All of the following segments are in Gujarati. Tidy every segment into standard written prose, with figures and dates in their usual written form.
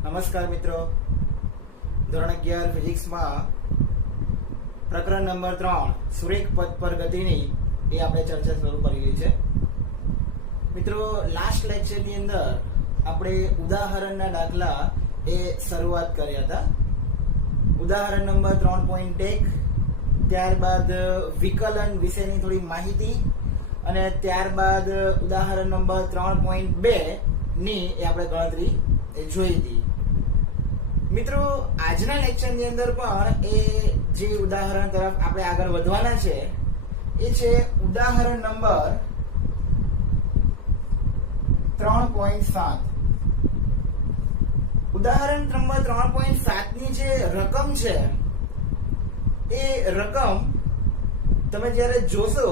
નમસ્કાર મિત્રો, ધોરણ 11 ફિઝિક્સમાં પ્રકરણ નંબર 3 સુરેખ પદ પર ગતિની એ આપણે ચર્ચા શરૂ કરેલી છે. મિત્રો, લાસ્ટ લેક્ચરની અંદર આપણે ઉદાહરણના દાખલા એ શરૂઆત કર્યા હતા. ઉદાહરણ નંબર 3.1, ત્યારબાદ વિકલન વિશેની થોડી માહિતી અને ત્યારબાદ ઉદાહરણ નંબર 3.2 ની એ આપણે ગણતરી જોઈ હતી. મિત્રો, આજના લેક્ચરની અંદર પણ એ જે ઉદાહરણ તરફ આપણે આગળ વધવાના છે એ છે ઉદાહરણ નંબર 3.7. ઉદાહરણ નંબર 3.7 ની જે રકમ છે એ રકમ તમે જ્યારે જોશો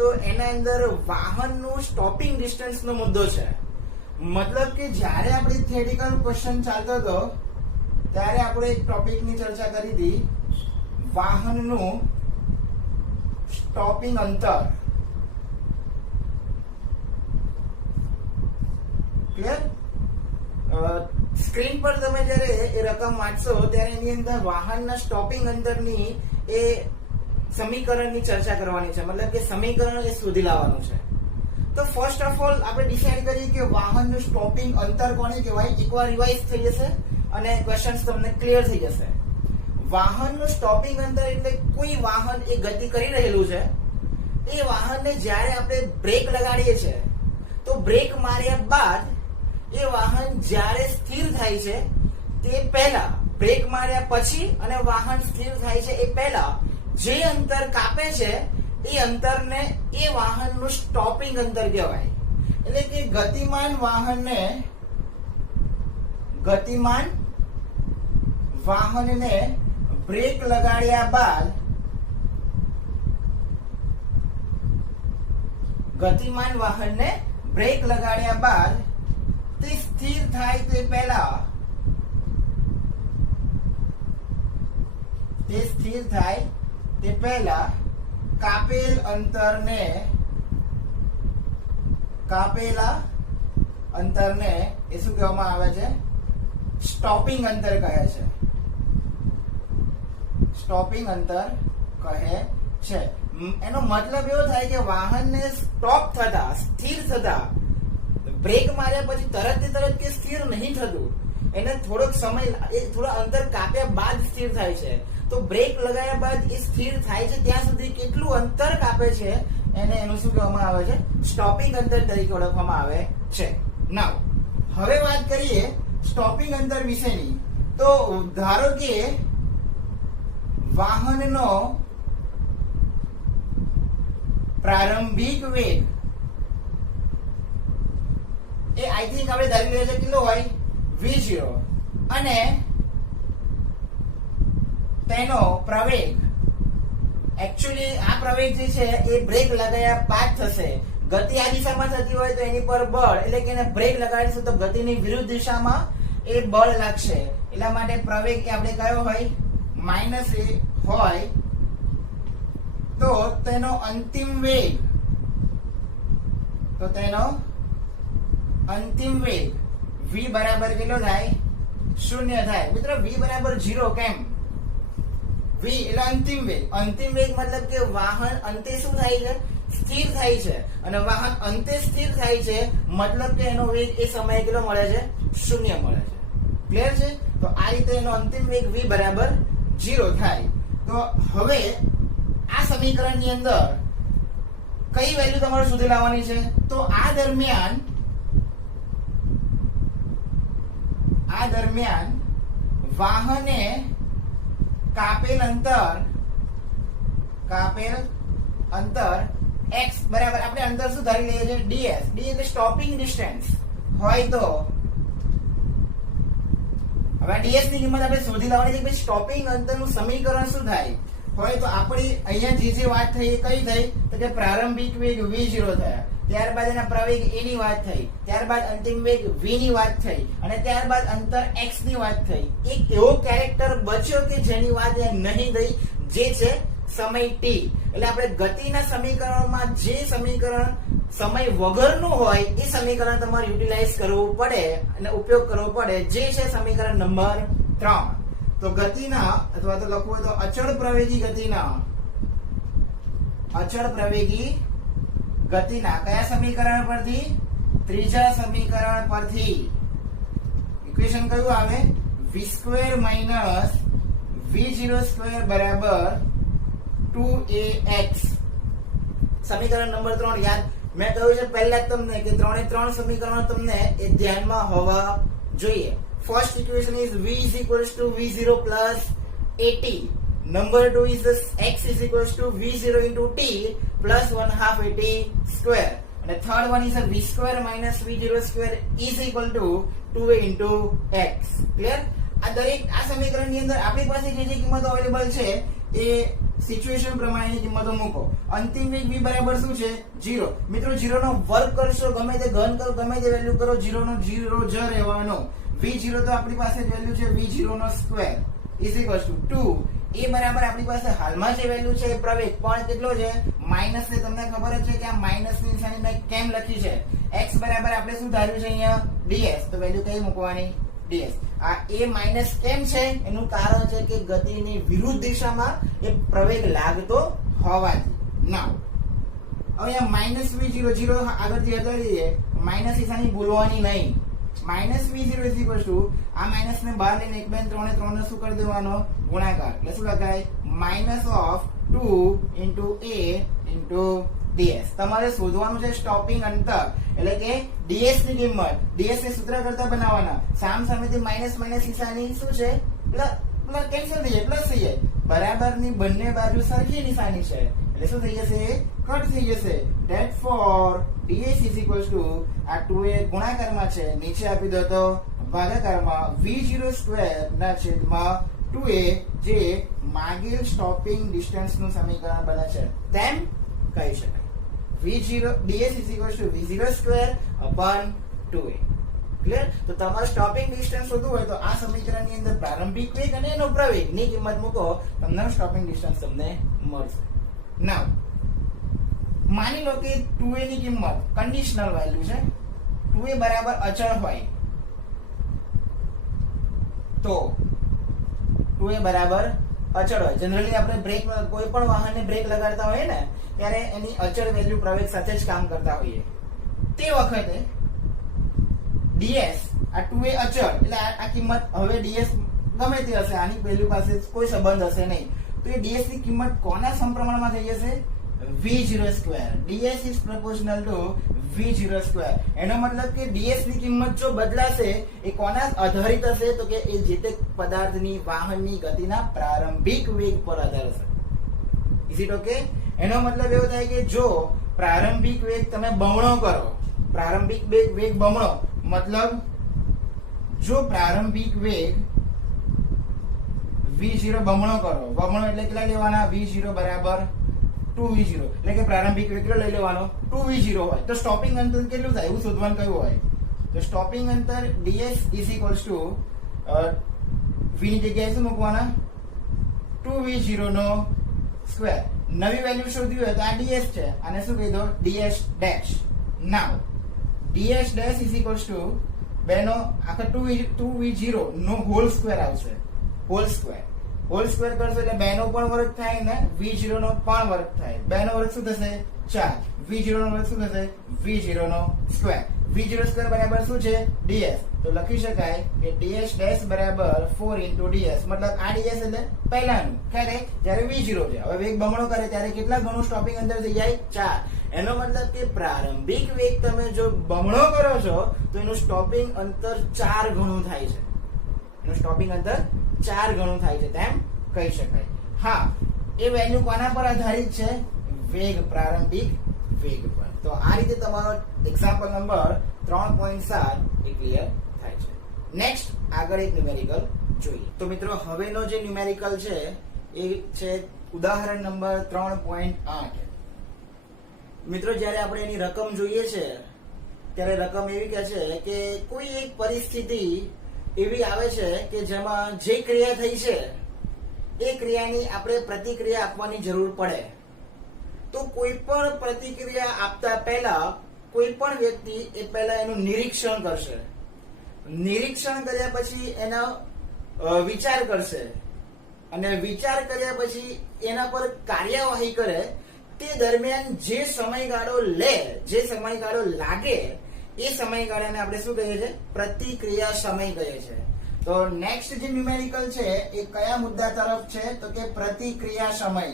તો એના અંદર વાહનનું સ્ટોપિંગ ડિસ્ટન્સ નો મુદ્દો છે. મતલબ કે જ્યારે આપણે થિયરિટિકલ ક્વેશ્ચન ચાલતો હતો ત્યારે આપણે એક ટોપિકની ચર્ચા કરી હતી, વાહનનું સ્ટોપિંગ અંતર. ક્લિયર? સ્ક્રીન પર તમે જ્યારે એ રકમ વાંચશો ત્યારે એની અંદર વાહનના સ્ટોપિંગ અંતરની એ સમીકરણની ચર્ચા કરવાની છે. મતલબ કે સમીકરણ એ શોધી લાવવાનું છે. તો ફર્સ્ટ ઓફ ઓલ આપણે ડિસાઈડ કરીએ કે વાહનનું સ્ટોપિંગ અંતર કોને કહેવાય. એકવાર રિવાઇઝ થઈ જશે અને ક્વેશ્ચન્સ તમને ક્લિયર થઈ જશે. વાહનનું સ્ટોપિંગ અંતર એટલે કોઈ વાહન એ ગતિ કરી રહેલું છે, એ વાહનને જ્યારે આપણે બ્રેક લગાડીએ છીએ તો બ્રેક માર્યા બાદ એ વાહન જ્યારે સ્થિર થાય છે તે પહેલા, બ્રેક માર્યા પછી અને વાહન સ્થિર થાય છે એ પહેલા જે અંતર કાપે છે એ અંતરને એ વાહનનું સ્ટોપિંગ અંતર કહેવાય. એટલે કે ગતિમાન વાહનને બ્રેક લગાડ્યા બાદ તે સ્થિર થાય તે પહેલા કાપેલા અંતરને એ શું કહેવામાં આવે છે? સ્ટોપિંગ અંતર કહે છે. સ્ટોપિંગ અંતર કહે છે. એનો મતલબ એવો થાય કે વાહનને સ્ટોપ થતા, સ્થિર થતા, બ્રેક માર્યા પછી તરત કે સ્થિર નહીં થતું, એને થોડોક સમય, એ થોડા અંતર કાપ્યા બાદ સ્થિર થાય છે. તો બ્રેક લગાવ્યા બાદ એ સ્થિર થાય છે ત્યાં સુધી કેટલું અંતર કાપે છે એને એનું શું કહેવામાં આવે છે? સ્ટોપિંગ અંતર તરીકે ઓળખવામાં આવે છે. નાઉ હવે વાત કરીએ સ્ટોપિંગ અંતર વિશેની. તો ધારો કે વાહનનો પ્રારંભિક વેગ એ આઈ થિંક આપણે ધારી લઈએ છે કેટલો હોય? v0 અને તેનો પ્રવેગ, એકચ્યુઅલી આ પ્રવેગ જે છે એ બ્રેક લગાવ્યા બાદ થશે. ગતિ આ દિશામાં થતી હોય તો એની પર બળ, એટલે કે એને બ્રેક લગાડીશું તો ગતિની વિરુદ્ધ દિશામાં એ બળ લાગશે. એટલા માટે પ્રવેગ એ આપણે કયો હોય? -a હોય. તો તેનો અંતિમ વેગ v બરાબર કેટલો થાય? 0 થાય. મિત્રો, v બરાબર 0 કેમ? v એટલે અંતિમ વેગ. અંતિમ વેગ મતલબ કે વાહન અંતે શું થાય છે? સ્થિર થાય છે. અને વાહન અંતે સ્થિર થાય છે મતલબ કે એનો વેગ એ સમયે કેટલો મળે છે? 0 મળે છે. ક્લિયર છે? તો આ રીતે એનો અંતિમ વેગ v બરાબર 0 થાય. તો હવે આ સમીકરણની અંદર કઈ વેલ્યુ તમારે શોધી લાવવાની છે? તો આ દરમિયાન વાહને કાપેલ અંતર x બરાબર, આપણે અંતર શું ધારી લઈએ છીએ? ds. d એટલે સ્ટોપિંગ ડિસ્ટન્સ હોય. તો હવે ds ની કિંમત આપણે શોધી લાવવાની છે કે સ્ટોપિંગ અંતરનું સમીકરણ શું થાય હોય. તો આપણી અહીંયા જે વાત થઈ એ કઈ થઈ? તો કે પ્રારંભિક વેગ v0 થયા, ત્યારબાદ એના પ્રવેગ a ની વાત થઈ, ત્યારબાદ અંતિમ વેગ v ની વાત થઈ અને ત્યારબાદ અંતર x ની વાત થઈ. એક એવો કેરેક્ટર બચ્યો કે જેની વાત નહીં થઈ, જે છે સમય t, એટલે આપણે ગતિના સમીકરણમાં જે સમીકરણ સમય વગરનું હોય એ સમીકરણ તમારે યુટિલાઇઝ કરવું પડે અને ઉપયોગ કરવો પડે, જે છે સમીકરણ નંબર 3. તો ગતિના અથવા તો લખવું હોય તો અચળ પ્રવેગી ગતિના કયા સમીકરણ પરથી? ત્રીજા સમીકરણ પરથી. ઇક્વેશન કયું આવે? v² v0² બરાબર 2ax. સમીકરણ નંબર 3 યાદ મેં કહ્યું છે પહેલા જ તમને કે 3 એ 3 સમીકરણો તમને એ ધ્યાનમાં હોવા જોઈએ. First equation is v is equals to v0 plus at. Number 2 is this x is equals to v0 into t plus 1/2 at square. And the third one is a v² minus v0 square is equal to 2a into x. Clear? આ દરેક આ સમીકરણની અંદર આપણી પાસે જે કિંમતો અવેલેબલ છે એ સિચ્યુએશન પ્રમાણેની કિંમતો મૂકો. અંતિમ વેગ v બરાબર શું છે? 0. મિત્રો 0 નો વર્ગ કરશો, ગમે તે ઘન કરો, ગમે તે વેલ્યુ કરો, 0 નો 0 જ રહેવાનો. v0 તો આપણી પાસે વેલ્યુ છે v0 નો સ્ક્વેર is equals to 2. એ બરાબર આપણી પાસે હાલમાં જે વેલ્યુ છે એ પ્રવેગ પણ કેટલો છે? માઈનસ છે. તમને ખબર જ છે કે આ માઈનસ ની નિશાની મેં કેમ લખી છે? x બરાબર આપણે શું ધાર્યું છે અહીંયા? ds. તો વેલ્યુ કઈ મૂકવાની? ds. આ a માઈનસ કેમ છે? એનું કારણ છે કે ગતિની વિરુદ્ધ દિશામાં એ પ્રવેગ લાગતો હોવાથી. નાઉ હવે માઈનસ v0 આગળથી હટાવી દઈએ. માઈનસ નિશાની ભૂલવાની નહીં. Minus v0 is equals to આ માઈનસ ને બહાર લઈને 1 2 3 3 ને શું કરી દેવાનો? ગુણાકાર. એટલે શું લખાય? Minus of 2 into a into ds. તમારે શોધવાનું છે સ્ટોપિંગ અંતર, એટલે કે ds ની કિંમત. ds ને સૂત્ર કરતા બનાવવાના. સામ સામેથી માઈનસ માઈનસ નિશાની શું છે? પ્લસ કેન્સલ થઈ જાય, પ્લસ થઈ જાય. બરાબરની બંને બાજુ સરખી નિશાની છે એટલે શું થઈ જશે? કટ થઈ જશે. Therefore ds is equals to આ 2a ગુણાકારમાં છે, નીચે આપી દો તો ભાગાકારમાં v0 સ્ક્વેર ના છેદમાં 2a, જે માગેલ સ્ટોપિંગ ડિસ્ટન્સ નું સમીકરણ બને છે તેમ કહી શકાય. ds is equals to v0 square upon 2a. Clear? તો તમારે સ્ટોપિંગ ડિસ્ટન્સ શોધવું હોય તો આ સમીકરણની અંદર પ્રારંભિક વેગ અને એનો પ્રવેગ ની કિંમત મૂકો, તમને સ્ટોપિંગ ડિસ્ટન્સ તમને મળશે. નાઉ માની લો કે 2a ની કિંમત કન્ડિશનલ વેલ્યુ છે, 2a બરાબર અચળ હોય તો 2a બરાબર અચળ હોય. જનરલી આપણે બ્રેક, કોઈ પણ વાહનને બ્રેક લગાડતા હોઈએ ને ત્યારે એની અચળ વેલ્યુ પ્રવેગ સાથે જ કામ કરતા હોઈએ. તે વખતે ds આ 2a અચળ એટલે આ કિંમત હવે ds ગમે તે હશે, આની વેલ્યુ પાસે કોઈ સંબંધ હશે નહીં. તો એ ds ની કિંમત કોના સમપ્રમાણમાં થઈ જશે? v0 square. ds is proportional to v0 square. એનો મતલબ કે ds ની કિંમત જો બદલાશે એ કોના આધારિત હશે? તો કે એ જે તે પદાર્થની વાહનની ગતિના પ્રારંભિક વેગ પર આધાર હશે. Is it okay? એનો મતલબ એવો થાય કે જો પ્રારંભિક વેગ તમે બમણો કરો, પ્રારંભિક વેગ બમણો મતલબ જો પ્રારંભિક વેગ v0 બમણો કરો, બમણો એટલે કેટલા લેવાના? v0 બરાબર 2v0, એટલે કે પ્રારંભિક વેગ કેટલો લઈ લેવાનો? 2v0 હોય તો સ્ટોપિંગ અંતર કેટલું થાય એવું શોધવાનું કયું હોય? તો સ્ટોપિંગ અંતર ds is equals to v ની જગ્યાએ શું મૂકવાના? 2v0 નો સ્ક્વેર. નવી વેલ્યુ શોધવી હોય તો આ ds છે, આને શું કહી દો? ds dash. Now ds dash is equals to બેનો આખા 2v0 નો હોલ સ્ક્વેર આવશે. હોલ સ્ક્વેર કરશો એટલે બેનો પણ વર્ગ થાય ને v0 નો પણ વર્ગ થાય. બેનો વર્ગ શું થશે? 4. v0 નો વર્ગ શું થશે? v0 નો સ્ક્વેર. v0 સ્ક્વેર બરાબર શું છે? ds. તો લખી શકાય કે ds ડેશ બરાબર 4 into ds. મતલબ આ ds એટલે પહેલાનું ક્યારે? જ્યારે v0 છે. હવે વેગ બમણો કરે ત્યારે કેટલા ગણું સ્ટોપિંગ અંતર થઈ જાય? 4. એનો મતલબ કે પ્રારંભિક વેગ તમે જો બમણો કરો છો તો એનું સ્ટોપિંગ અંતર 4 ગણું થાય છે. એનું સ્ટોપિંગ અંતર 4 ગણું થાય છે તેમ કહી શકાય. હા, એ વેલ્યુ કોના પર આધારિત છે? વેગ, પ્રારંભિક વેગ પર. તો આ રીતે તમારો એક્ઝામ્પલ નંબર 3.7 એ ક્લિયર થાય છે. નેક્સ્ટ આગળ એક ન્યુમેરિકલ જોઈએ. તો મિત્રો હવેનો જે ન્યુમેરિકલ છે એ છે ઉદાહરણ નંબર 3.8. મિત્રો જ્યારે આપણે એની રકમ જોઈએ છે ત્યારે રકમ એવી કહે છે કે કોઈ એક પરિસ્થિતિ એવી આવે છે કે જેમાં જે ક્રિયા થઈ છે એ ક્રિયાની આપણે પ્રતિક્રિયા આપવાની જરૂર પડે. તો કોઈ પણ પ્રતિક્રિયા આપતા પહેલા કોઈ પણ વ્યક્તિ એ પહેલા એનું નિરીક્ષણ કરશે. નિરીક્ષણ કર્યા પછી એના વિચાર કરશે અને વિચાર કર્યા પછી એના પર કાર્યવાહી કરે. તે દરમિયાન જે સમયગાળો લાગે એ સમયગાળાને આપણે શું કહીએ છીએ? પ્રતિક્રિયા સમય કહીએ છીએ. તો નેક્સ્ટ જે ન્યુમેરિકલ છે એ કયા મુદ્દા તરફ છે? તો કે પ્રતિક્રિયા સમય.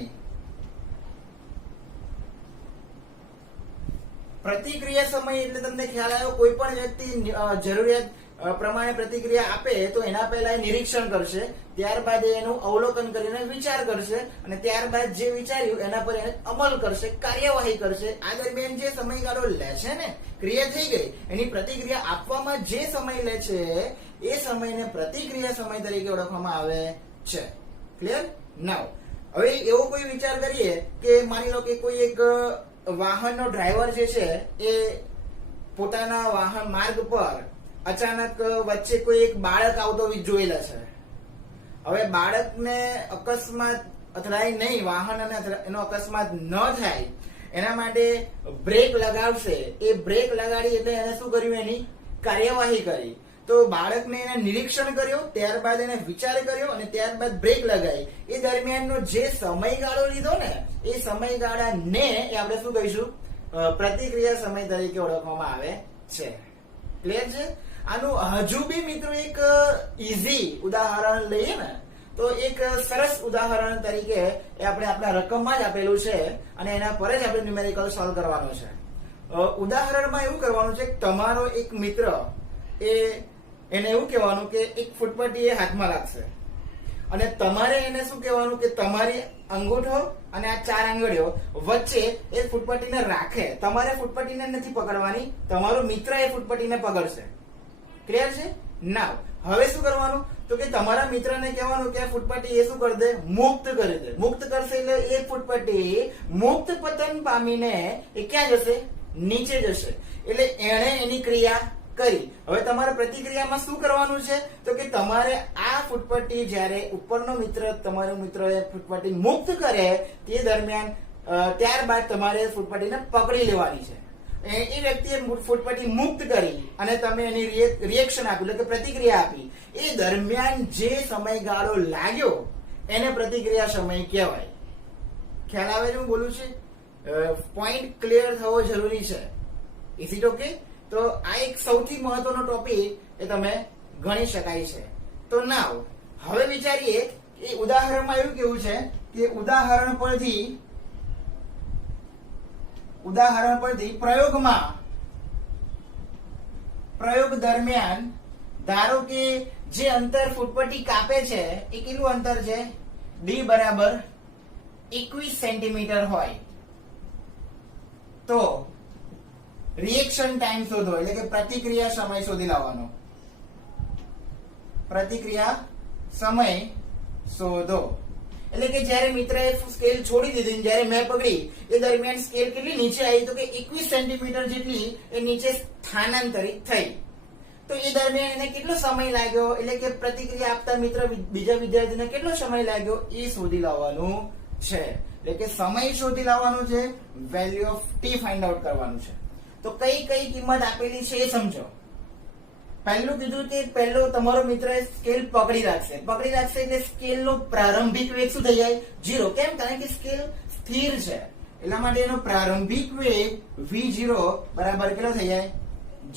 પ્રતિક્રિયા સમય એટલે તમને ખ્યાલ આવ્યો, કોઈ પણ વ્યક્તિ જરૂરિયાત પ્રમાણે પ્રતિક્રિયા આપે તો એના પહેલા એ નિરીક્ષણ કરશે, ત્યારબાદ એનું અવલોકન કરીને વિચાર કરશે અને ત્યારબાદ જે વિચાર્યું એના પર એને અમલ કરશે, કાર્યવાહી કરશે. આ દરમિયાન જે સમયગાળો લે છે ને, ક્રિયા થઈ ગઈ, એની પ્રતિક્રિયા આપવામાં જે સમય લે છે એ સમયને પ્રતિક્રિયા સમય તરીકે ઓળખવામાં આવે છે. ક્લિયર? નાઉ હવે એવો કોઈ વિચાર કરીએ કે માની લો કે કોઈ એક વાહનનો ડ્રાઈવર જે છે એ પોતાના વાહન માર્ગ પર અચાનક વચ્ચે કોઈ એક બાળક આવતો જોયેલા છે. હવે બાળકને અકસ્માત અથડાય નહીં, વાહન અને એનો અકસ્માત ન થાય એના માટે બ્રેક લગાવશે. એ બ્રેક લગાડી એટલે એને શું કર્યું? એની કાર્યવાહી કરી. તો બાળકને એને નિરીક્ષણ કર્યો, ત્યારબાદ એને વિચાર કર્યો અને ત્યારબાદ બ્રેક લગાવી. એ દરમિયાનનો જે સમયગાળો લીધો ને એ સમયગાળાને આપણે શું કહીશું? પ્રતિક્રિયા સમય તરીકે ઓળખવામાં આવે છે. ક્લિયર છે? આનું હજુ બી મિત્રો એક ઈઝી ઉદાહરણ લઈએ ને તો એક સરસ ઉદાહરણ તરીકે એ આપણે આપણા રકમમાં જ આપેલું છે અને એના પર જ આપણે ન્યુમેરિકલ સોલ્વ કરવાનું છે. ઉદાહરણમાં એવું કરવાનું છે કે તમારો એક મિત્ર એને એવું કહેવાનું કે એક ફૂટપટ્ટી એ હાથમાં રાખશે અને તમારે એને શું કહેવાનું કે તમારી અંગૂઠો અને આ 4 આંગળીઓ વચ્ચે એ ફૂટપટ્ટીને રાખે. તમારે ફૂટપટ્ટીને નથી પકડવાની, તમારો મિત્ર એ ફૂટપટ્ટીને પકડશે. ક્લિયર છે? નાવ હવે શું કરવાનું? તો કે તમારા મિત્રને કહેવાનું કે આ ફૂટપટ્ટી એ શું કરી દે? મુક્ત કરી દે. મુક્ત કરશે એટલે એ ફૂટપટ્ટી મુક્ત પતન પામીને એ ક્યાં જશે? નીચે જશે. એટલે એણે એની ક્રિયા કરી. હવે તમારે પ્રતિક્રિયામાં શું કરવાનું છે? તો કે તમારે આ ફૂટપટ્ટી જ્યારે ઉપરનો મિત્ર તમારો મિત્ર એ ફૂટપટ્ટી મુક્ત કરે તે દરમિયાન ત્યારબાદ તમારે ફૂટપટ્ટીને પકડી લેવાની છે. એ વ્યક્તિએ ફૂટપટ્ટી મુક્ત કરી અને તમે એની રિએક્શન આપ્યું એટલે કે પ્રતિક્રિયા આપી. એ દરમિયાન જે સમયગાળો લાગ્યો એને પ્રતિક્રિયા સમય કહેવાય. ખ્યાલ આવે છે હું બોલું છું? પોઈન્ટ ક્લિયર થવો જરૂરી છે. Is it okay? તો આ એક સૌથી મહત્વનો ટોપિક એ તમે ગણી શકાય છે. તો નાવ હવે વિચારીએ કે ઉદાહરણમાં એવું કેવું છે કે ઉદાહરણ પરથી પ્રયોગ દરમિયાન ધારો કે જે અંતર ફૂટપટ્ટી કાપે છે એ કેટલું અંતર છે? d બરાબર 21 સેન્ટીમીટર હોય તો રિએક્શન ટાઈમ શોધો એટલે કે પ્રતિક્રિયા સમય શોધી લાવવાનો. પ્રતિક્રિયા સમય શોધો એટલે કે જ્યારે મિત્રએ સ્કેલ છોડી દીધી જ્યારે મેં પકડી એ દરમિયાન સ્કેલ કેટલી નીચે આવી? તો કે 21 સેન્ટીમીટર જેટલી એ નીચે સ્થાનાંતરિત થઈ. તો એ દરમિયાન એને કેટલો સમય લાગ્યો? એટલે કે પ્રતિક્રિયા આપતા મિત્ર બીજા વિદ્યાર્થીને કેટલો સમય લાગ્યો એ શોધી લાવવાનું છે. એટલે કે સમય શોધી લાવવાનું છે, value of t find out કરવાનું છે. તો કઈ કઈ કિંમત આપેલી છે એ સમજો. પહેલું કીધું કે પહેલો તમારો મિત્ર સ્કેલ પકડી રાખશે એટલે સ્કેલનો પ્રારંભિક વેગ શું થઈ જાય? 0. કેમ? કારણ કે સ્કેલ સ્થિર છે એટલા માટે એનો પ્રારંભિક વેગ v0 બરાબર કેટલો થઈ જાય?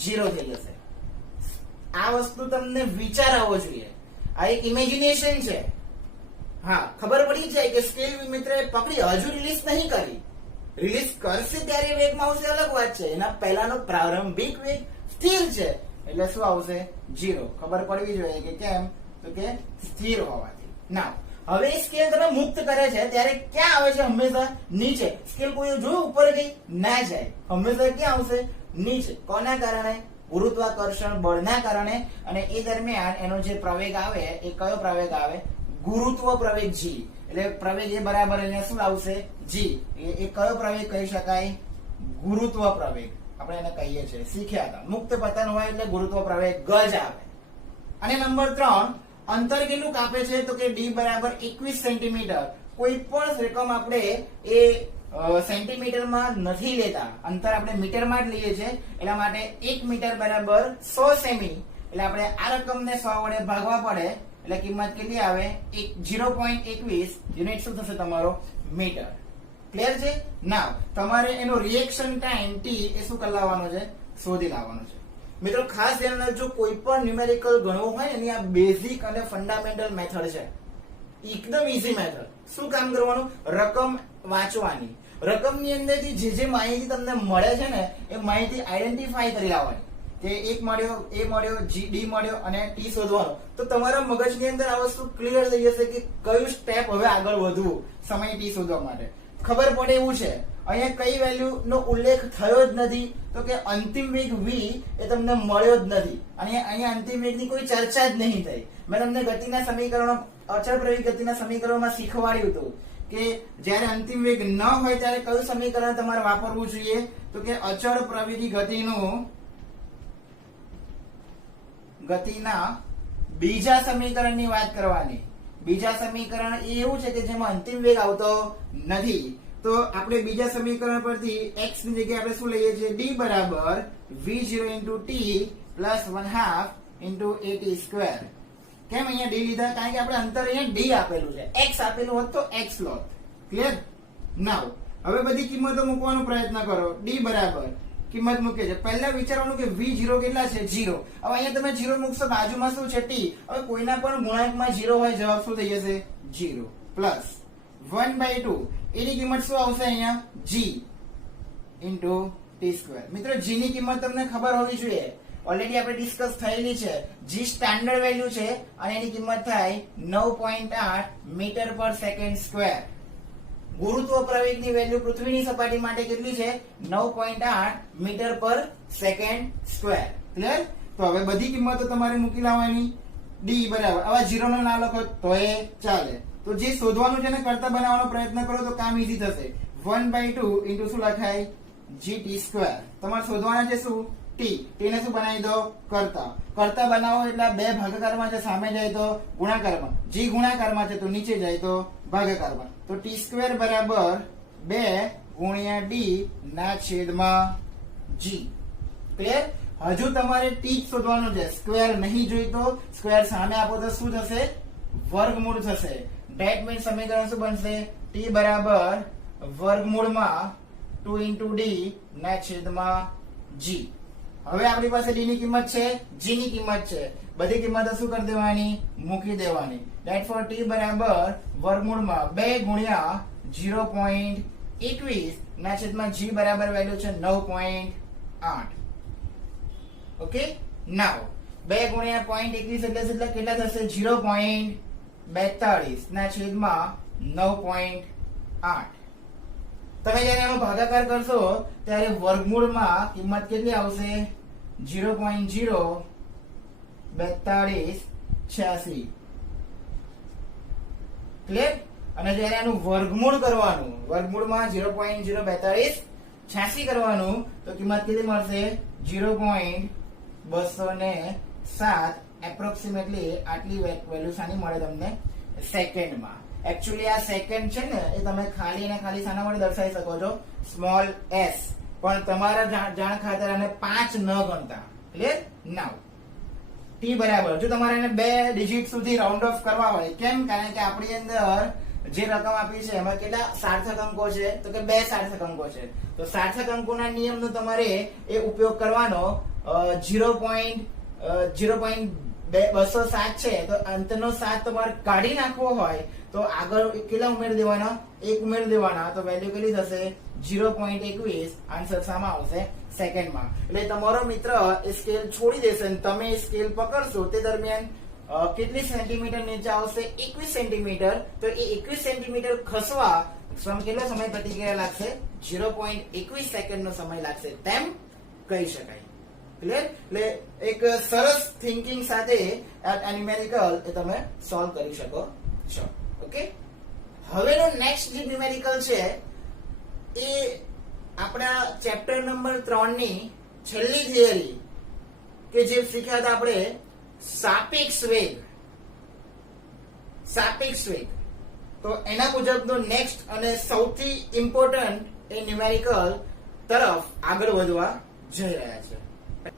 0 થઈ જશે. આ વસ્તુ તમને વિચાર આવવો જોઈએ. આ એક ઇમેજિનેશન છે. હા, ખબર પડી જાય કે સ્કેલ મિત્રએ પકડી, હજુ રિલીઝ નહીં કરી. રિલીઝ કરશે ત્યારે વેગમાં આવશે અલગ વાત છે. એના પહેલાનો પ્રારંભિક વેગ સ્થિર છે એટલે શું આવશે? 0. ખબર પડવી જોઈએ કે કેમ? તો કે સ્થિર હોવાથી. ના હવે સ્કેલ તમે મુક્ત કરે છે ત્યારે ક્યાં આવે છે? હંમેશા નીચે. સ્કેલ કોઈ જોયું ઉપર ગઈ? ના જાય, હંમેશા ક્યાં આવશે? નીચે. કોના કારણે? ગુરુત્વાકર્ષણ બળના કારણે. અને એ દરમિયાન એનો જે પ્રવેગ આવે એ કયો પ્રવેગ આવે? ગુરુત્વ પ્રવેગ g. એટલે પ્રવેગ એ બરાબર એને શું આવશે? g. એ કયો પ્રવેગ કહી શકાય? ગુરુત્વ પ્રવેગ આપણે એને કહીએ છીએ, શીખ્યા હતા. મુક્ત પતન હોય એટલે ગુરુત્વ પ્રવેગ જ આવે. અને નંબર 3, અંતર કેટલું કાપે છે તો કે d બરાબર 21 સેન્ટીમીટર. કોઈ પણ રકમ આપણે એ સેન્ટીમીટરમાં નથી લેતા, અંતર આપણે મીટરમાં જ લઈએ છીએ. એટલા માટે 1 મીટર બરાબર 100 સેમી. એટલે આપણે આ રકમને 100 વડે ભાગવા પડે એટલે કિંમત કેટલી આવે? 0.21 યુનિટ શું થશે તમારો? મીટર. ક્લિયર છે? નાવ તમારે એનો રિએક્શન ટાઈમ t એ શું કરી લાવવાનો છે? શોધી લાવવાનો છે. મિત્રો ખાસ ધ્યાન રાખજો, કોઈ પણ ન્યુમેરિકલ ગણવું હોય એની આ બેઝિક અને ફંડામેન્ટલ મેથડ છે, એકદમ ઈઝી મેથડ. શું કામ કરવાનું? રકમ વાંચવાની, રકમની અંદરથી જે માહિતી તમને મળે છે ને એ માહિતી આઈડેન્ટિફાઈ કરી લાવવાની કે એક મળ્યો, એ મળ્યો, ડી મળ્યો અને ટી શોધવાનો. તો તમારા મગજની અંદર આ વસ્તુ ક્લિયર થઈ જશે કે કયું સ્ટેપ હવે આગળ વધવું સમય ટી શોધવા માટે. ખબર પડે એવું છે. અહીંયા કઈ વેલ્યુ નો ઉલ્લેખ થયો જ નથી તો કે અંતિમ વેગ v એ તમને મળ્યો જ નથી. અને અહીંયા અંતિમ વેગની કોઈ ચર્ચા જ નહીં થઈ. મેં તમને ગતિના સમીકરણો, અચળ પ્રવેગ ગતિના સમીકરણોમાં શીખવાડ્યું હતું કે જ્યારે અંતિમ વેગ ન હોય ત્યારે કયું સમીકરણ તમારે વાપરવું જોઈએ તો કે અચળ પ્રવેગી ગતિના બીજા સમીકરણની વાત કરવાની. બીજા સમીકરણ એ એવું છે કે જેમાં અંતિમ વેગ આવતો નથી. તો આપણે બીજા સમીકરણ પરથી x ની જગ્યાએ આપણે શું લઈએ છીએ? d બરાબર v0 * t + 1/2 * at². કેમ અહીંયા d લીધા? કારણ કે આપણે અંતર અહીંયા d આપેલું છે, x આપેલું હોત તો x લોત. ક્લિયર? નાવ હવે બધી કિંમતો મૂકવાનો પ્રયત્ન કરો. d બરાબર કિંમત મૂકે છે. પહેલા વિચારવાનું કે v0 કેટલા છે? 0. હવે અહીંયા તમે 0 મૂકશો, બાજુમાં શું છે? t. હવે કોઈના પણ ગુણાંકમાં 0 હોય, જવાબ શું થઈ જશે? 0 પ્લસ 1/2. એની કિંમત શું આવશે અહીંયા? g * t². મિત્રો g ની કિંમત તમને ખબર હોવી જોઈએ, ઓલરેડી આપણે ડિસ્કસ થયેલી છે. g સ્ટાન્ડર્ડ વેલ્યુ છે અને એની કિંમત થાય 9.8 મીટર પર સેકન્ડ સ્ક્વેર. ગુરુત્વ પ્રવેગની વેલ્યુ પૃથ્વીની સપાટી માટે કેટલી છે? 9.8 મીટર પર સેકન્ડ સ્ક્વેર. ક્લિયર? તો હવે બધી કિંમતો તમારે મૂકી લાવવાની. d બરાબર, આવા 0 નો ના લખો તો એ ચાલે. તો જે શોધવાનું છે ને કરતા બનાવવાનો પ્રયત્ન કરો તો કામ ઈઝી થશે. 1/2 ઇન્ટુ શું લખાય? gt². તમારે શોધવાના છે શું? t. તેને શું બનાવી દો? કરતા બનાવો એટલે બે ભાગાકારમાં છે, સામે જાય તો ગુણાકારમાં, g ગુણાકારમાં છે તો નીચે જાય તો ભાગાકારમાં. તો t² બરાબર 2 ગુણ્યા d ના છેદમાં g. ક્લિયર? હજુ તમારે t જ શોધવાનું છે, સ્ક્વેર નહીં જોઈતો. સ્ક્વેર સામે આપો તો શું થશે? વર્ગમૂળ થશે. ધેટ મીન્સ સમીકરણ શું બનશે? t બરાબર વર્ગમૂળમાં 2 * d ના છેદમાં g. હવે આપણી પાસે d ની કિંમત છે, g ની કિંમત છે, બધી કિંમતો શું કરી દેવાની? મૂકી દેવાની. ધેટ ફોર t બરાબર વર્ગમૂળમાં 2 ગુણ્યા 0.21 ના છેદમાં g બરાબર વેલ્યુ છે 9.8. ઓકે? નાઉ 2 ગુણ્યા 0.21 એટલે કેટલા થશે? 0.42 ના છેદમાં 9.8. તમે જ્યારે આનો ભાગાકાર કરશો ત્યારે વર્ગમૂળમાં કિંમત કેટલી આવશે? 0.04286. ક્લિયર? અને જ્યારે આનું વર્ગમૂળ કરવાનું, વર્ગમૂળમાં 0.04286 કરવાનું તો કિંમત કેટલી મળશે? 0.207. એપ્રોક્સિમેટલી આટલી વેલ્યુ સાની મળે તમને? સેકન્ડમાં. એકચ્યુઅલી આ સેકન્ડ છે ને એ તમે ખાલી અને ખાલી શાના માટે દર્શાવી શકો છો? Small s. પણ તમારા જાણ ખાતર આને 5 ન ગણતા. ક્લિયર? નાઉ t બરાબર, જો તમારે એને 2 ડિજિટ સુધી રાઉન્ડ ઓફ કરવા હોય, કેમ? કારણ કે આપણી અંદર જે રકમ આપી છે એમાં કેટલા સાર્થક અંકો છે તો કે 2 સાર્થક અંકો છે. તો સાર્થક અંકોના નિયમનો તમારે એ ઉપયોગ કરવાનો. 0.207 છે તો અંતનો 7 તમારે કાઢી નાખવો હોય તો આગળ કેટલા ઉમેરી દેવાના? 1 ઉમેરી દેવાના. તો વેલ્યુ કેટલી થશે? 0.21. આન્સર સામાં આવશે? સેકન્ડમાં. એટલે તમારો મિત્ર એ સ્કેલ છોડી દેશે અને તમે સ્કેલ પકડશો તે દરમિયાન કેટલી સેન્ટીમીટર નીચે આવશે? 21 સેન્ટીમીટર. તો એ 21 સેન્ટીમીટર ખસવા કેટલો સમય પ્રતિક્રિયા લાગશે? 0.21 સેકન્ડનો સમય લાગશે તેમ કહી શકાય. ક્લિયર? એટલે એક સરસ થિંકિંગ સાથે આ ન્યુમેરિકલ એ તમે સોલ્વ કરી શકો છો. ઓકે? હવેનો નેક્સ્ટ જે ન્યુમેરિકલ છે એ આપણા ચેપ્ટર નંબર 3 ની છેલ્લી થિયરી કે જે શીખ્યા હતા આપણે, સાપેક્ષ વેગ. સાપેક્ષ વેગ. તો એના મુજબનો નેક્સ્ટ અને સૌથી ઇમ્પોર્ટન્ટ એ ન્યુમેરિકલ તરફ આગળ વધવા જઈ રહ્યા છે.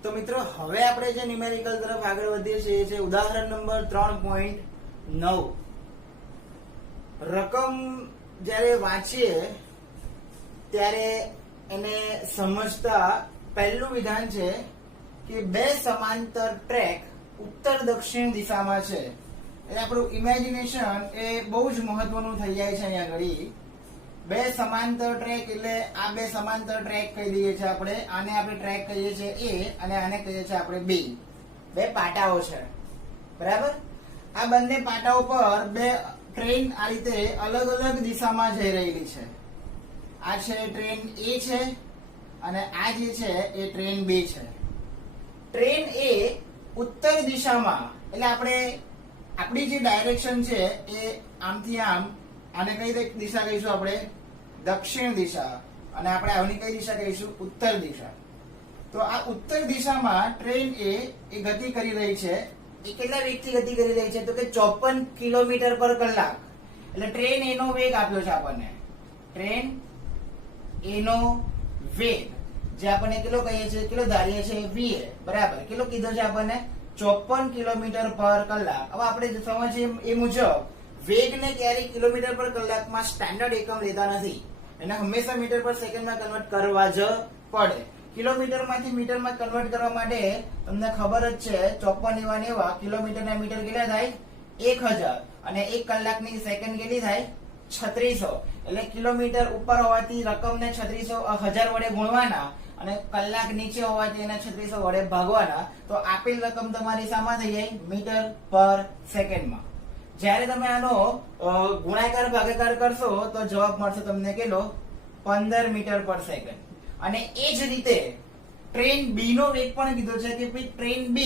તો મિત્રો હવે આપણે જે ન્યુમેરિકલ તરફ આગળ વધીએ છીએ એ છે ઉદાહરણ નંબર 3.9. રકમ જ્યારે વાંચીએ ત્યારે એને સમજતા પહેલું વિધાન છે કે બે સમાંતર ટ્રેક ઉત્તર દક્ષિણ દિશામાં છે. એટલે આપણું ઇમેજિનેશન એ બહુ જ મહત્વનું થઈ જાય છે અહીંયા આગળ. બે સમાંતર ટ્રેક એટલે આ બે સમાંતર ટ્રેક કહી દઈએ છીએ આપણે. આને આપણે ટ્રેક કહીએ છીએ A અને આને કહીએ છીએ આપણે B. બે પાટાઓ છે, બરાબર. આ બંને પાટાઓ પર બે ટ્રેન આ રીતે અલગ અલગ દિશામાં જઈ રહેલી છે. આ છે ટ્રેન A છે અને આ જે છે એ ટ્રેન B છે. ટ્રેન A ઉત્તર દિશામાં, એટલે આપણે આપણી જે ડાયરેક્શન છે એ આમથી આમ, આને કઈ દિશા કહીશું આપણે? દક્ષિણ દિશા. અને આપણે આવની કઈ દિશા કહીશું? ઉત્તર દિશા. તો આ ઉત્તર દિશામાં ટ્રેન એ ગતિ કરી રહી છે. એ કેટલા વેગથી ગતિ કરી રહી છે? તો કે 54 કિલોમીટર પર કલાક. એટલે ટ્રેન A નો વેગ આપ્યો છે આપણને. ટ્રેન A નો વેગ જે આપણને કેટલો કહીએ છીએ, કેટલો ધારીએ છીએ? VA. બરાબર. કેટલો કીધો છે આપણને? 54 કિલોમીટર પર કલાક. હવે આપણે સમજીએ એ મુજબ વેગને ક્યારેય કિલોમીટર પર કલાકમાં સ્ટાન્ડર્ડ એકમ લેતા નથી. એને હંમેશા મીટર પર સેકન્ડમાં કન્વર્ટ કરવા જ પડે. કિલોમીટરમાંથી મીટરમાં કન્વર્ટ કરવા માટે તમને ખબર જ છે 54 એવા કિલોમીટરના મીટર કેટલા થાય? 1000. અને 1 કલાકની સેકન્ડ કેટલી થાય? 3600. એટલે કિલોમીટર ઉપર હોવાથી રકમને 1000 વડે ગુણવાના અને કલાક નીચે હોવાથી એને 3600 વડે ભાગવાના. તો આપેલ રકમ તમારી સામે થઈ જાય મીટર પર સેકન્ડમાં. જ્યારે તમે આનો ગુણાકાર ભાગાકાર કરશો તો જવાબ મળશે તમને કેટલો? 15 મીટર પર સેકન્ડ. અને એ જ રીતે ટ્રેન B નો વેગ પણ કીધો છે કે ટ્રેન B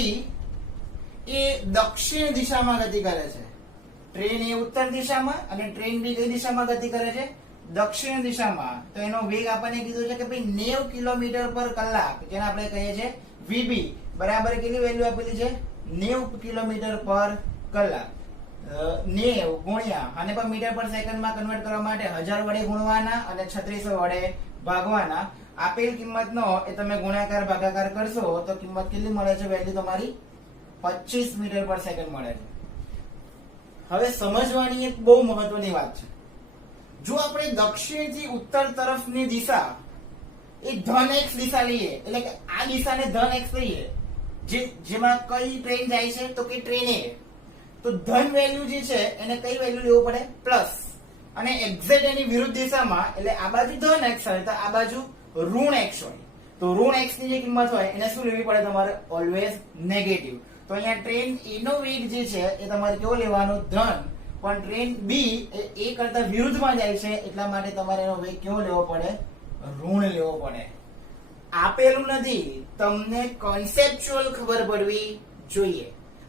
એ દક્ષિણ દિશામાં ગતિ કરે છે. ટ્રેન એ ઉત્તર દિશામાં અને ટ્રેન B કઈ દિશામાં ગતિ કરે છે? દક્ષિણ દિશામાં. તો એનો વેગ આપણને કીધું છે કે 90 કિલોમીટર પર કલાક, જેને આપણે કહીએ છીએ VB બરાબર કેટલી વેલ્યુ આપેલી છે? 90 કિલોમીટર પર કલાક. 90 ગુણ્યા આને પણ મીટર પર સેકન્ડમાં કન્વર્ટ કરવા માટે 1000 વડે ગુણવાના અને 3600 વડે ભાગવાના. આપેલ કિંમતનો એ તમે ગુણાકાર ભાગાકાર કરશો તો કિંમત કેટલી મળે છે? વેલ્યુ તમારી 25 મીટર પર સેકન્ડ મળે છે. હવે સમજવાની એક બહુ મહત્વની વાત છે. જો આપણે દક્ષિણથી ઉત્તર તરફની દિશા એ ધન x દિશા લઈએ, એટલે કે આ દિશાને ધન x લઈએ, જેમાં કઈ ટ્રેન જાય છે? તો કે ટ્રેન A. તો ધન વેલ્યુ જે છે એને કઈ વેલ્યુ લેવું પડે? પ્લસ. અને એક્ઝેક્ટ એની વિરુદ્ધ દિશામાં, એટલે આ બાજુ ધન x હોય તો આ બાજુ ઋણ x હોય. તો ઋણ x ની જે કિંમત હોય એને શું લેવી પડે તમારે? Always negative. તો અહીંયા ટ્રેન A નો વેગ જે છે એ તમારે કેવો લેવાનો? ધન. પણ ટ્રેન B એ કરતા વિરુદ્ધમાં જાય છે એટલા માટે તમારે એનો વેગ કેવો લેવો પડે? ઋણ લેવો પડે. આપેલું નથી, તમને કોન્સેપ્ચ્યુઅલ ખબર પડવી જોઈએ.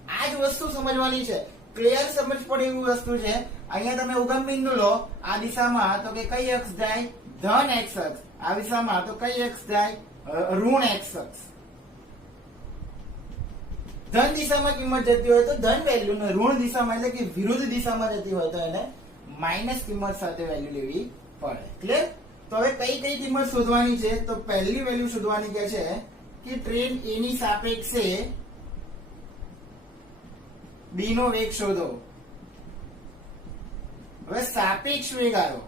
આ જ વસ્તુ સમજવાની છે. ક્લિયર સમજ પડે એવી વસ્તુ છે. અહીંયા તમે ઉગમ બિંદુ લો, આ દિશામાં તો કે કઈ અક્ષ જાય? ધન x અક્ષ. આ દિશામાં તો કઈ અક્ષ જાય? ઋણ x અક્ષ. ધન દિશામાં કિંમત જતી હોય તો ધન વેલ્યુ ને ઋણ દિશામાં એટલે કે વિરુદ્ધ દિશામાં જતી હોય તો એને માઇનસ કિંમત સાથે વેલ્યુ લેવી પડે. ક્લિયર? તો હવે કઈ કઈ કિંમત શોધવાની છે? તો પહેલી વેલ્યુ શોધવાની કે છે કે ટ્રેન A ની સાપેક્ષે B નો વેગ શોધો. હવે સાપેક્ષ વેગ આવ્યો.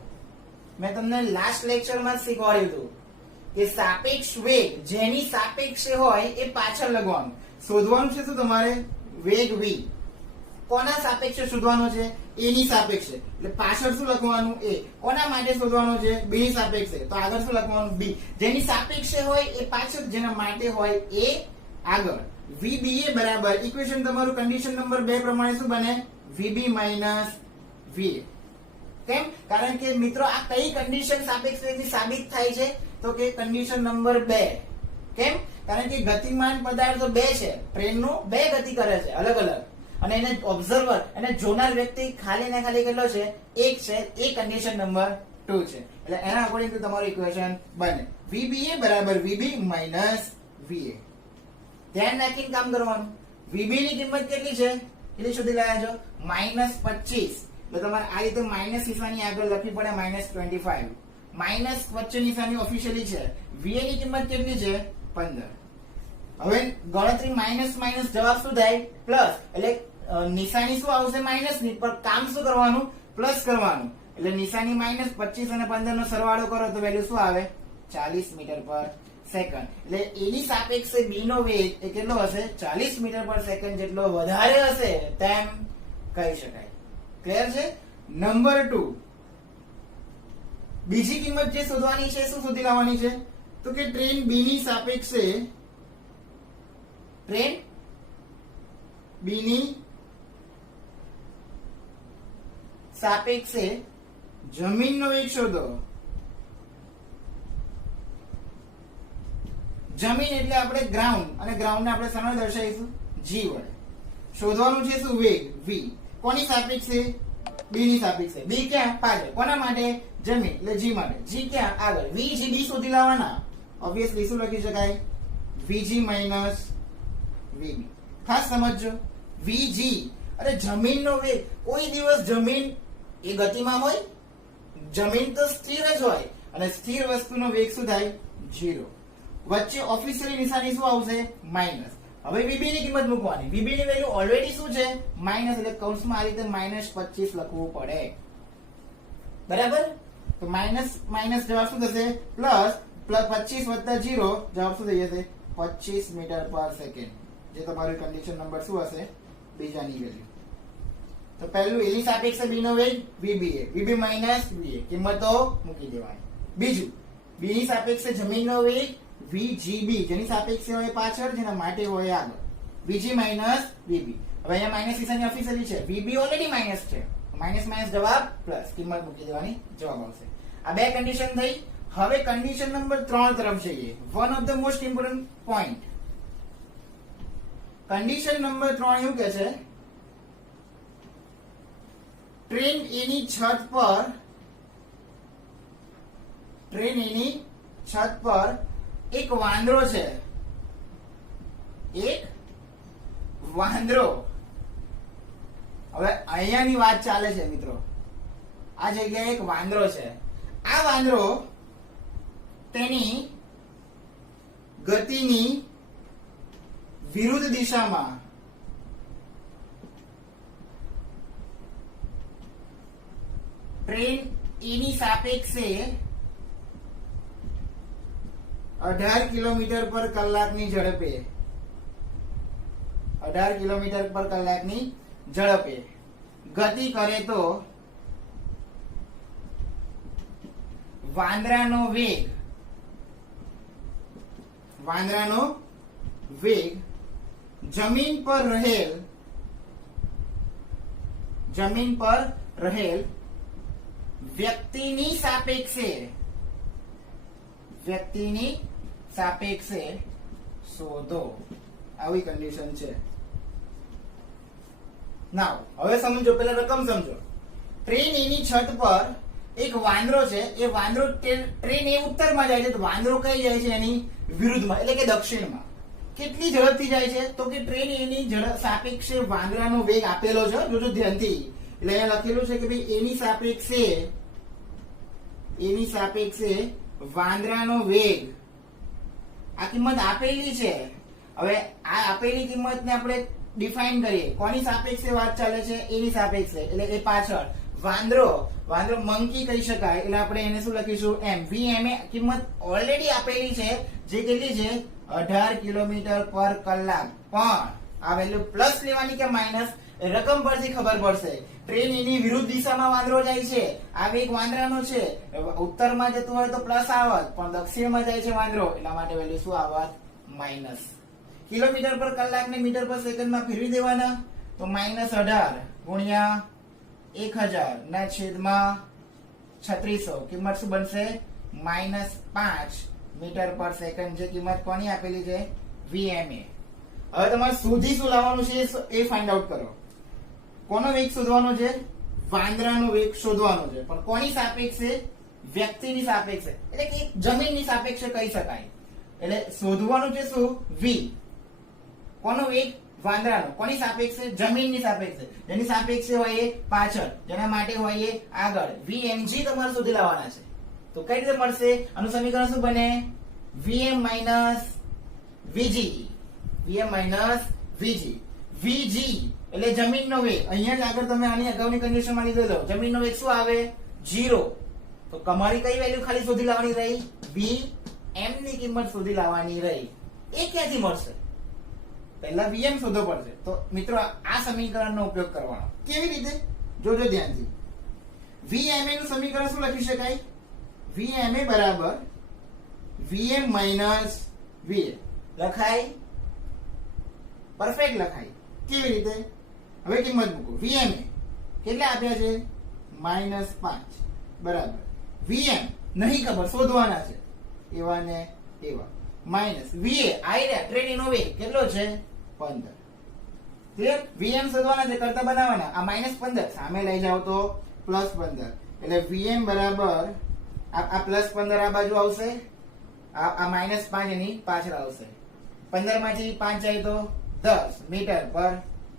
મેં તમને લાસ્ટ લેક્ચરમાં શીખવાડ્યું હતું કે સાપેક્ષ વેગ જેની સાપેક્ષે હોય એ પાછળ લખવાનું. શોધવાનું છે શું તમારે? વેગ v. કોના સાપેક્ષે શોધવાનો છે? A ની સાપેક્ષે. એટલે પાછળ શું લખવાનું? A. કોના માટે શોધવાનો છે? B ની સાપેક્ષે. તો આગળ શું લખવાનું? B. જેની સાપેક્ષે હોય એ પાછળ, જેના માટે હોય એ આગળ. VBA બરાબર ઇક્વેશન તમારું કન્ડિશન નંબર 2 પ્રમાણે શું બને? VB minus VA. કેમ? કારણ કે મિત્રો આ કઈ કન્ડિશન સાપેક્ષ વેગની સાબિત થાય છે? તો કે કન્ડિશન નંબર 2. કેમ? કારણ કે ગતિમાન પદાર્થો 2 છે. ટ્રેનનું 2 ગતિ કરે છે અલગ અલગ. અને એને ઓબ્ઝર્વર અને જોનાર વ્યક્તિ ખાલી ને ખાલી કેટલો છે? 1 છે. એ કન્ડિશન નંબર 2 છે. એટલે એના અકોર્ડિંગ ટુ તમારું ઇક્વેશન બને VBA બરાબર VB માઇનસ VA. ધ્યાન રાખીને કામ કરવાનું. VB ની કિંમત કેટલી છે? કેટલી શોધી લાયા છો? -25. એટલે તમારે આ રીતે માઇનસ નિશાની આગળ લખવી પડે -25. માઇનસ વચ્ચે નિશાની ઓફિશિયલી છે. VA ની કિંમત કેટલી છે? 15. હવે ગણતરી માઇનસ માઇનસ જવાબ શું થાય? પ્લસ. એટલે નિશાની શું આવશે? માઇનસ ની, પણ કામ શું કરવાનું? પ્લસ કરવાનું. એટલે નિશાની -25 અને 15 નો સરવાળો કરો તો વેલ્યુ શું આવે? 40 મીટર પર સેકન્ડ. એટલે એની સાપેક્ષે બી નો વેગ એ કેટલો હશે? 40 મીટર પર સેકન્ડ જેટલો વધારે હશે તેમ કહી શકાય. ક્લિયર છે? નંબર 2, બીજી કિંમત જે શોધવાની છે શું શોધી લાવવાની છે? તો કે ટ્રેન બી ની સાપેક્ષે જમીનનો વેગ શોધો. જમીન એટલે આપણે ગ્રાઉન્ડ, અને ગ્રાઉન્ડ ને આપણે શાનો દર્શાવીશું? G વડે. શોધવાનું છે શું? વેગ v. કોની સાપેક્ષે? b ની સાપેક્ષે. b ક્યાં? પાછળ. કોના માટે? જમીન, એટલે g માટે. g ક્યાં? આગળ. vgb શોધી લાવવાના. ઓબ્વિયસલી શું લખી શકાય? vg vb. ખાસ સમજજો, vg અરે જમીનનો વેગ. કોઈ દિવસ જમીન એ ગતિમાં હોય? જમીન તો સ્થિર જ હોય, અને સ્થિર વસ્તુનો વેગ શું થાય? 0. વચ્ચે ઓફિશિયલી નિશાની શું આવશે? માઇનસ. હવે vb ની કિંમત મૂકવાની. vb ની વેલ્યુ ઓલરેડી શું છે? માઇનસ, એટલે કૌંસમાં આ રીતે -25 લખવું પડે. બરાબર? તો માઇનસ માઇનસ જવાબ શું થશે? પ્લસ 25 વત્તા 0 જવાબ શું થઈ જશે? 25 મીટર પર સેકન્ડ. જે તમારું કન્ડિશન નંબર શું હશે? બીજાની વેલ્યુ. તો પહેલું એની સાપેક્ષે b નો વેગ vba, vb માઇનસ va, કિંમતો મૂકી દેવાની. બીજું, b ની સાપેક્ષે જમીનનો વેગ vgb, જેની સાપેક્ષે હોય પાછળ, જેના માટે હોય આગળ. vg minus vb. હવે અહીંયા માઇનસ નિશાની ઓફિશિયલી છે, vb ઓલરેડી માઇનસ છે, માઇનસ માઇનસ જવાબ પ્લસ, કિંમત મૂકી દેવાની, જવાબ આવશે. આ બે કન્ડિશન થઈ. હવે કન્ડિશન નંબર 3 તરફ જઈએ. One of the most important point. Condition number 3 એવું કે છે, ટ્રેન એની છત પર એક વાંદરો છે. એક વાંદરો. હવે અહીંયાની વાત ચાલે છે મિત્રો. આ જગ્યાએ એક વાંદરો છે. આ વાંદરો તેની ગતિની વિરુદ્ધ દિશામાં ટ્રેન એની સાપેક્ષે 18 કિલોમીટર પર કલાકની ઝડપે 18 કિલોમીટર પર કલાકની ઝડપે ગતિ કરે તો વાંદરાનો વેગ જમીન પર રહેલ વ્યક્તિની સાપેક્ષે શોધો. આવી કન્ડિશન છે. નાઉ હવે સમજો, પેલા રકમ સમજો. ટ્રેન એની છત પર એક વાંદરો છે. એ વાંદરો, ટ્રેન એ ઉત્તરમાં જાય છે, તો વાંદરો કઈ જાય છે? એની વિરુદ્ધમાં, એટલે કે દક્ષિણમાં. કેટલી ઝડપથી જાય છે? તો કે ટ્રેન એની સાપેક્ષે વાંદરાનો વેગ આપેલો છે, જોજો ધ્યાનથી. એટલે અહીંયા લખેલું છે કે ભાઈ એની સાપેક્ષે વાંદરાનો વેગ, આ કિંમત આપેલી છે. હવે આ આપેલી કિંમતને આપણે ડિફાઇન કરીએ. કોની સાપેક્ષે વાત ચાલે છે? એની સાપેક્ષે, એટલે એ પાછળ. વાંદરો મંકી કહી શકાય, એટલે આપણે એને શું લખીશું? m. vm એ કિંમત ઓલરેડી આપેલી છે, જે કેટલી છે? 18 કિલોમીટર પર કલાક. પણ આ વેલ્યુ પ્લસ લેવાની કે માઇનસ? રકમ પરથી ખબર પડશે. ટ્રેન એની વિરુદ્ધ દિશામાં વાંદરો જાય છે. આ વેગ વાંદરાનો છે. ઉત્તરમાં જતું હોય તો પ્લસ આવત, પણ દક્ષિણમાં જાય છે વાંદરો, એટલા માટે વેલ્યુ શું આવત? માઇનસ. કિલોમીટર પર કલાક ને મીટર પર સેકન્ડમાં ફેરવી દેવાના, તો -18 ગુણ્યા 1000 ના છેદમાં 3600, કિંમત શું બનશે? -5 મીટર પર સેકન્ડ. જે કિંમત કોની આપેલી છે? VMA. હવે તમારે સુધી શું લાવવાનું છે એ ફાઇન્ડ આઉટ કરો. કોનો વેગ શોધવાનો છે? વાંદરાનો વેગ શોધવાનો છે, પણ કોની સાપેક્ષે? વ્યક્તિની સાપેક્ષે, એટલે કે જમીનની સાપેક્ષે કહી શકાય. એટલે શોધવાનું છે શું? v. કોનો વેગ? વાંદરાનો કોની સાપેક્ષે? જમીનની સાપેક્ષે. જેની સાપેક્ષે હોય એ પાછળ, જેના માટે હોય એ આગળ. VMG તમારે શોધી લાવવાના છે. તો કઈ રીતે મળશે? આનું સમીકરણ શું બને? VM minus VG. VM minus VG. VG એટલે જમીનનો વેગ. અહીંયા જ આગળ તમે આની અગાઉની કન્ડિશનમાં લીધેલો. જમીનનો વેગ શું આવે? 0. તો તમારી કઈ વેલ્યુ ખાલી શોધી લાવવાની રહી? VM ની કિંમત શોધી લાવવાની રહી. એ ક્યાંથી મળશે? પહેલા VM શોધવો પડશે. તો મિત્રો આ સમીકરણનો ઉપયોગ કરવાનો. કેવી રીતે? જોજો ધ્યાનથી. VMA નું સમીકરણ શું લખી શકાય? VMA બરાબર VM માઇનસ VA લખાય. પરફેક્ટ લખાય. કેવી રીતે? હવે કિંમત મૂકો. VMA કેટલા આપ્યા છે? -5 બરાબર. VM નહીં ખબર, શોધવાના છે. એવા ને એવા. માઇનસ VA આઈડિયા ટ્રેનનો વેગ કેટલો છે? 15. ક્લિયર? VM શોધવાના છે, કરતા બનાવવાના. આ -15 સામે લઈ જાવ તો +15. એટલે VM બરાબર આ +15 આ બાજુ આવશે, આ -5 એની પાછળ આવશે. 15 માંથી 5 જાય તો 10 મીટર પર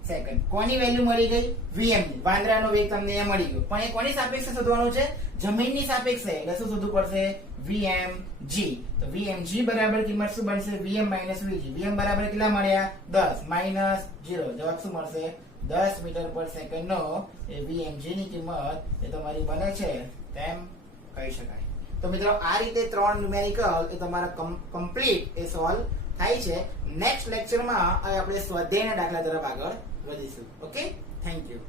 સેકન્ડ. કોની વેલ્યુ મળી ગઈ? VM ની. વાંદરાનો વેગ તમને અહીંયા મળી ગયો. પણ એ કોની સાપેક્ષે શોધવાનું છે? જમીનની સાપેક્ષે. એટલે શું શોધવું પડશે? VMG. તો VMG બરાબર કિંમત શું બનશે? VM minus VG. VM બરાબર કેટલા મળ્યા? 10 -0. જવાબ શું મળશે? 10 મીટર પર સેકન્ડ નો એ VMG ની કિંમત એ તમારી બને છે તેમ કહી શકાય. તો મિત્રો આ રીતે 3 ન્યુમેરિકલ એ તમારા કમ્પ્લીટ એ સોલ્વ થાય છે. નેક્સ્ટ લેક્ચરમાં આપણે સ્વાધ્યાયના દાખલા તરફ આગળ વધીશું. Okay, thank you.